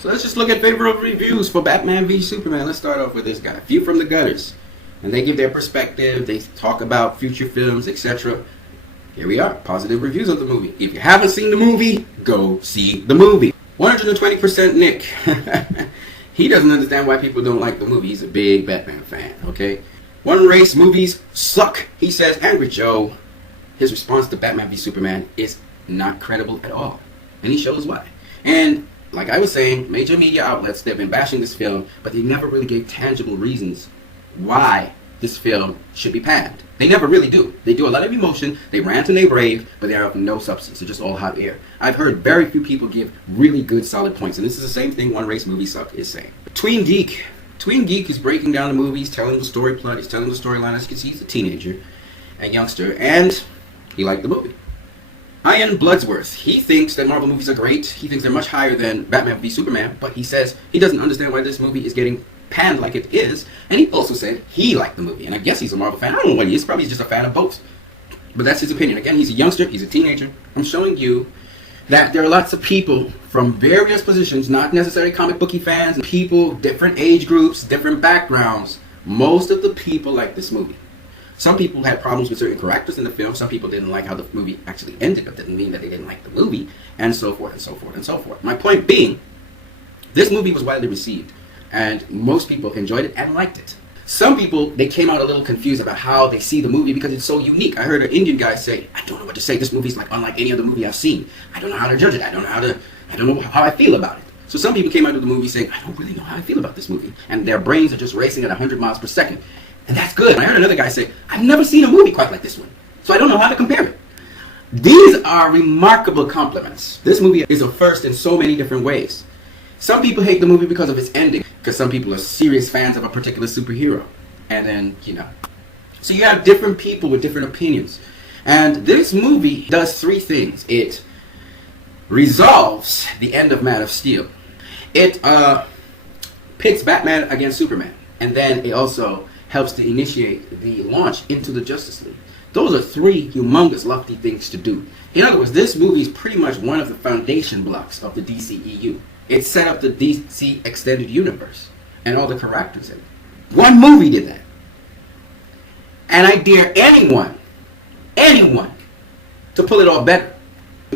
So let's just look at favorable reviews for Batman v Superman. Let's start off with this guy. View from the Gutters. And they give their perspective. They talk about future films, etc. Here we are. Positive reviews of the movie. If you haven't seen the movie, go see the movie. 120% Nick. He doesn't understand why people don't like the movie. He's a big Batman fan, okay? One Race movies suck, he says. Angry Joe. His response to Batman v Superman is not credible at all. And he shows why. And like I was saying, major media outlets, they've been bashing this film, but they never really gave tangible reasons why this film should be panned. They never really do. They do a lot of emotion, they rant and they rave, but they have no substance. They're just all hot air. I've heard very few people give really good, solid points, and this is the same thing One Race Movies Suck is saying. Tween Geek. Tween Geek is breaking down the movie, he's telling the story plot, he's telling the storyline. As you can see, he's a teenager and youngster, and he liked the movie. Ian Bloodsworth, he thinks that Marvel movies are great. He thinks they're much higher than Batman v Superman, but he says he doesn't understand why this movie is getting panned like it is. And he also said he liked the movie, and I guess he's a Marvel fan. I don't know what he is, probably just a fan of both. But that's his opinion. Again, he's a youngster, he's a teenager. I'm showing you that there are lots of people from various positions, not necessarily comic booky fans, people, different age groups, different backgrounds. Most of the people like this movie. Some people had problems with certain characters in the film. Some people didn't like how the movie actually ended, but didn't mean that they didn't like the movie, and so forth and so forth and so forth. My point being, this movie was widely received, and most people enjoyed it and liked it. Some people, they came out a little confused about how they see the movie because it's so unique. I heard an Indian guy say, I don't know what to say. This movie's like unlike any other movie I've seen. I don't know how to judge it. I don't know how I feel about it. So some people came out of the movie saying, I don't really know how I feel about this movie. And their brains are just racing at 100 miles per second. And that's good. I heard another guy say, I've never seen a movie quite like this one, so I don't know how to compare it. These are remarkable compliments. This movie is a first in so many different ways. Some people hate the movie because of its ending, because some people are serious fans of a particular superhero. And then, so you have different people with different opinions. And this movie does three things. It resolves the end of Man of Steel. It pits Batman against Superman. And then it also helps to initiate the launch into the Justice League. Those are three humongous, lofty things to do. In other words, this movie is pretty much one of the foundation blocks of the DCEU. It set up the DC Extended Universe and all the characters in it. One movie did that. And I dare anyone, to pull it all better.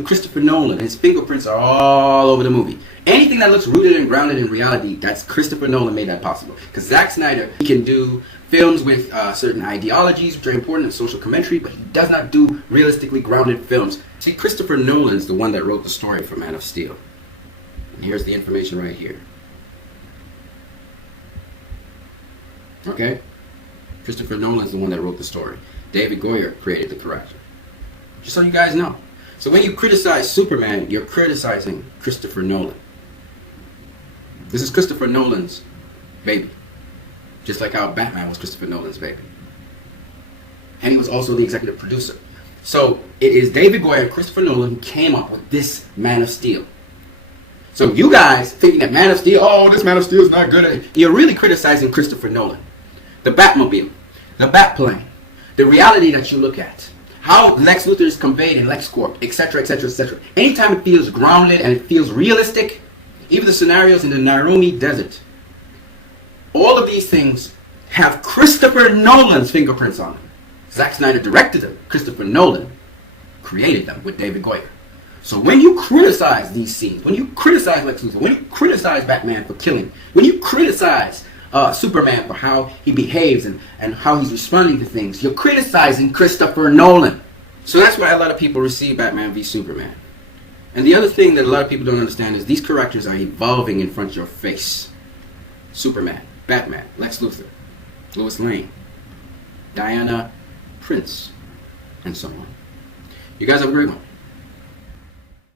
Christopher Nolan, his fingerprints are all over the movie. Anything that looks rooted and grounded in reality, that's Christopher Nolan made that possible. Because Zack Snyder, he can do films with certain ideologies, which are important in social commentary, but he does not do realistically grounded films. See, Christopher Nolan's the one that wrote the story for Man of Steel. And here's the information right here. Okay. Christopher Nolan's the one that wrote the story. David Goyer created the character. Just so you guys know. So when you criticize Superman, you're criticizing Christopher Nolan. This is Christopher Nolan's baby. Just like how Batman was Christopher Nolan's baby. And he was also the executive producer. So it is David Goyer and Christopher Nolan who came up with this Man of Steel. So you guys thinking that Man of Steel, oh, this Man of Steel is not good. You're really criticizing Christopher Nolan. The Batmobile, the Batplane, the reality that you look at. How Lex Luthor is conveyed in LexCorp, etc., etc., etc. Anytime it feels grounded and it feels realistic, even the scenarios in the Nairobi Desert, all of these things have Christopher Nolan's fingerprints on them. Zack Snyder directed them. Christopher Nolan created them with David Goyer. So when you criticize these scenes, when you criticize Lex Luthor, when you criticize Batman for killing, when you criticize Superman for how he behaves and how he's responding to things, you're criticizing Christopher Nolan. So that's why a lot of people receive Batman v Superman. And the other thing that a lot of people don't understand is these characters are evolving in front of your face. Superman, Batman, Lex Luthor, Lois Lane, Diana Prince, and so on. You guys have a great one.